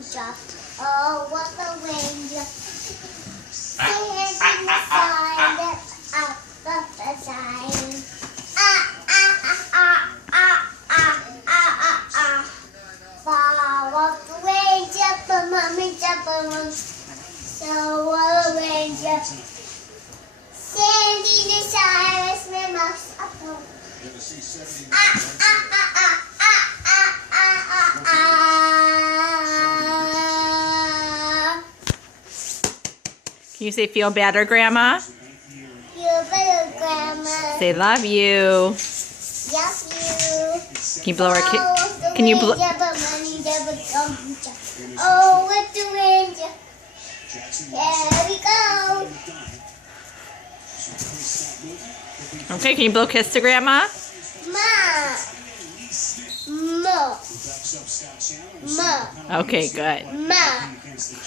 raindrop. Oh, what a raindrop. Singing in the sky, that's out of the sign. Fall off the raindrop, a mommy drop a room. So a raindrop. Sandy the Cyrus, my mouth's up. Can you say feel better, Grandma? Feel better, Grandma. Say love you. Love you. Can you blow her kiss? Oh, Can you blow? Oh, with the ranger. Here we go. Okay, can you blow a kiss to Grandma? Ma. Mo. Ma. Okay, good. Ma.